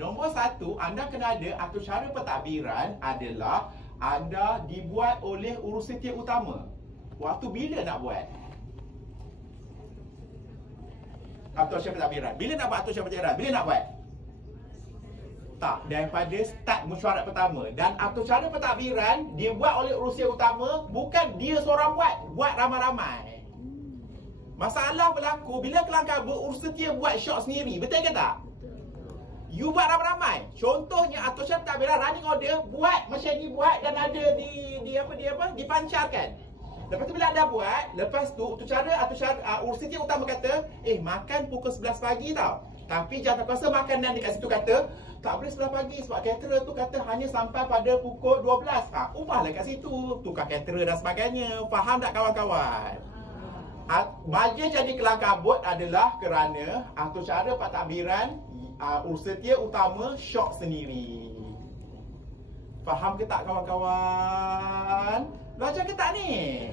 Nombor satu, anda kena ada atau cara pentadbiran adalah anda dibuat oleh urusantia utama. Waktu bila nak buat? Atau cara pentadbiran. Bila nak buat atau cara pentadbiran? Bila nak buat? Tak, daripada start mesyuarat pertama. Dan atau cara pentadbiran dia buat oleh urusan utama, bukan dia seorang buat ramai-ramai. Masalah berlaku bila kelangkah berurusantia buat syok sendiri, betul ke tak? You buat ramai-ramai. Contohnya atau cara pentadbiran running order buat macam ni buat dan ada dipancarkan. Lepas tu bila anda buat, lepas tu urusantia utama kata, makan pukul 11 pagi tau. Tapi jangan kuasa makanan dekat situ kata, tak boleh 11 pagi sebab caterer tu kata hanya sampai pada pukul 12. Ubahlah kat situ, tukar caterer dan sebagainya. Faham tak kawan-kawan? Baja jadi kelang kabut adalah kerana atau cara pentadbiran urusantia utama syok sendiri. Faham ke tak kawan-kawan? Belajar ke tak ni?